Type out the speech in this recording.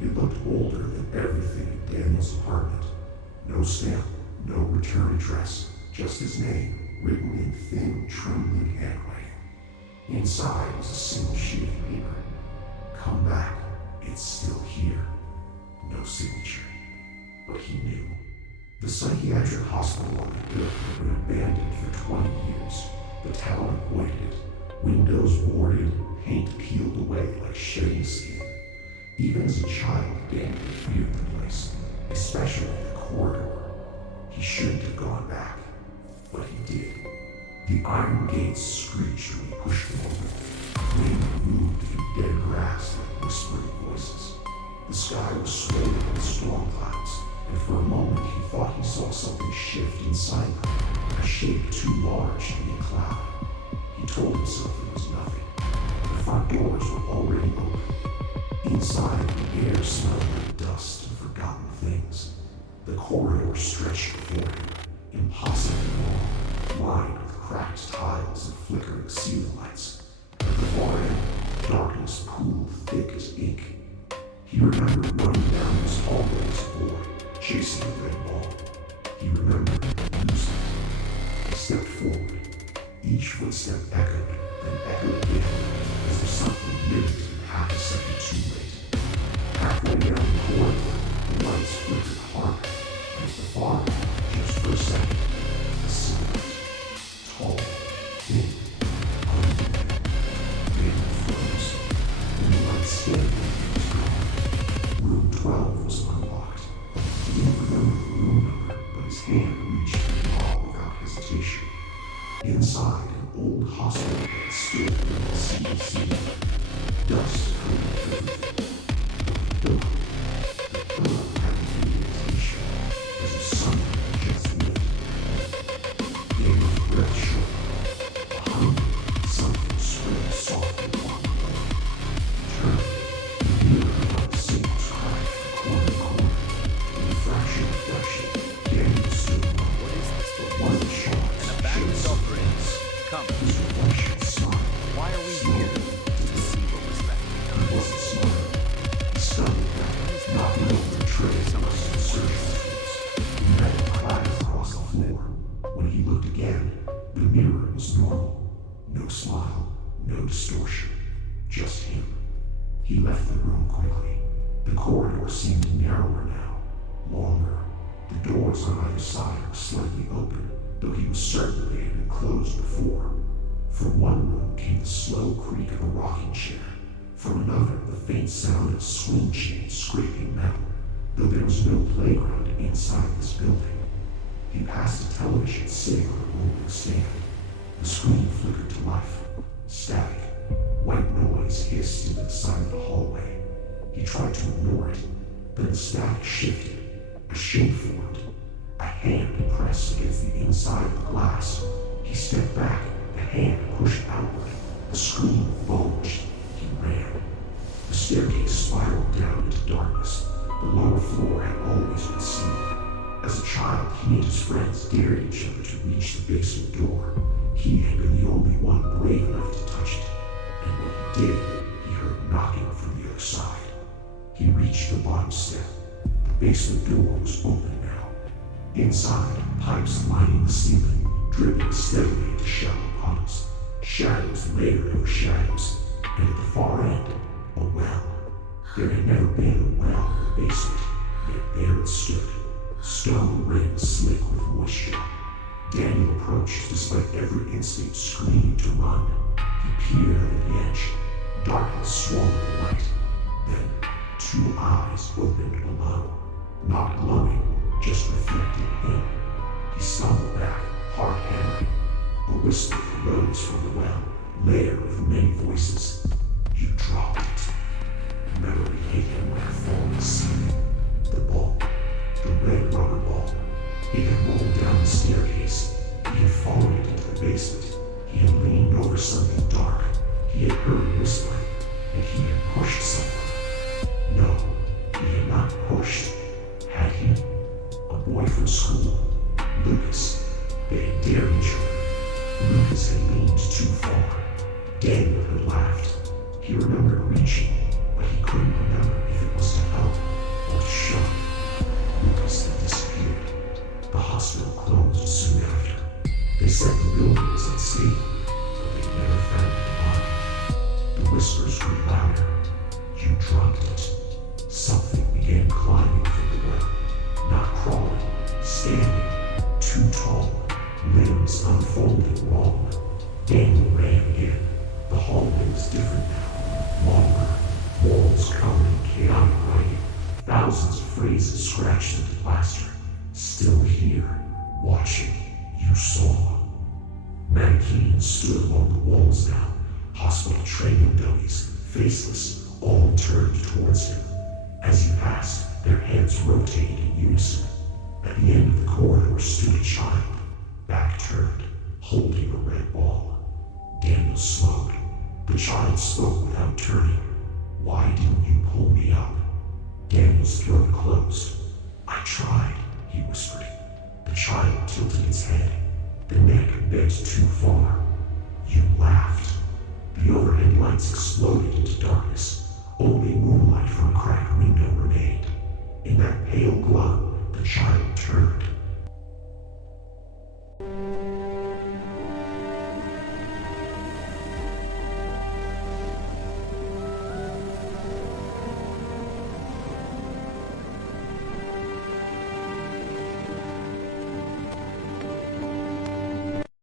It looked older than everything in Daniel's apartment. No stamp, no return address, just his name written in thin, trembling handwriting. Inside was a single sheet of paper. Come back, it's still here. No signature. But he knew. The psychiatric hospital on the hill had been abandoned for 20 years. The tower voided, windows boarded, paint peeled away like shedding skin. Even as a child, Daniel feared the place, especially the corridor. He shouldn't have gone back, but he did. The iron gates screeched when he pushed them open. Wind moved through dead grass like whispering voices. The sky was swollen with storm clouds, and for a moment he thought he saw something shift inside him, a shape too large to be a cloud. He told himself it was nothing. The front doors were already open. Inside, the air smelled like dust and forgotten things. The corridor stretched before him, impossibly long, lined with cracked tiles and flickering ceiling lights. At the far end, darkness pooled thick as ink. He remembered running down this hallway as a boy, chasing a red ball. He remembered losing it. He stepped forward. Each footstep echoed, then echoed again, as if something mimicked him half a second too late. Halfway down the corridor, the lights flickered harder, and at the far end, just for a second, a silhouette. Tall, thin, unmoving. Then it froze. When the light steadily was gone. Room 12 was unlocked. He didn't remember the room number, but his hand reached for the wall without hesitation. Inside, an old hospital bed stood in the CDC. Dust coated everything. The pillow had an indentation, as if someone had just lit. Daniel's breath shook. Behind him, something spread softly along the wall. He turned. The mirror above the sink was cracked corner to corner. In a fraction of flesh, Daniel stood alone. What is this? But one of the sharks An abandoned offering. Come. his reflection smiled. Why are we here? To see what was left He behind. wasn't smiling. He stumbled back, knocking over a tray of rusted surgical tools. He had it clattered across the floor. When he looked again, the mirror was normal. No smile, no distortion, just him. He left the room quickly. The corridor seemed narrower now, longer. The doors on either side were slightly open, though he was certain they had been closed before. From one room came the slow creak of a rocking chair. From another, the faint sound of swing chains scraping metal, though there was no playground inside this building. He passed a television sitting on a rolling stand. The screen flickered to life. Static. White noise hissed into the side of the hallway. He tried to ignore it. Then the static shifted. A shape formed. A hand pressed against the inside of the glass. He stepped back. The hand pushed outward. The screen bulged. He ran. The staircase spiraled down into darkness. The lower floor had always been sealed. As a child, he and his friends dared each other to reach the basement door. He had been the only one brave enough to touch it. And when he did, he heard knocking from the other side. He reached the bottom step. The basement door was open now. Inside, pipes lining the ceiling, dripping steadily into shallow puddles. Shadows layered over shadows, and at the far end, a well. There had never been a well in the basement, yet there it stood, stone rimmed slick with moisture. Daniel approached despite every instinct screaming to run. He peered over the edge. Darkness swallowed the light. Then, two eyes opened below, not glowing, just reflecting him. He stumbled back, heart hammering. A whisper rose from the well, layered with many voices. You dropped it. Memory hit him like a falling seed. The ball, the red rubber ball. It had rolled down the staircase. He had followed it into the basement. He had leaned over something dark. He had heard whispering, and he had pushed someone. No, he had not pushed. Had he? A boy from school. Lucas. They had dared each other. Lucas had leaned too far. Daniel had laughed. He remembered reaching Thousands of phrases scratched into plaster. Still here, watching, you saw. Mannequins stood along the walls now, hospital training dummies, faceless, all turned towards him. As he passed, their heads rotated in unison. At the end of the corridor stood a child, back turned, holding a red ball. Daniel slowed. The child spoke without turning. Why didn't you pull me up? Daniel's throat closed. I tried, he whispered. The child tilted its head. The neck bent too far. You laughed. The overhead lights exploded into darkness. Only moonlight from a cracked window remained. In that pale glow, the child turned.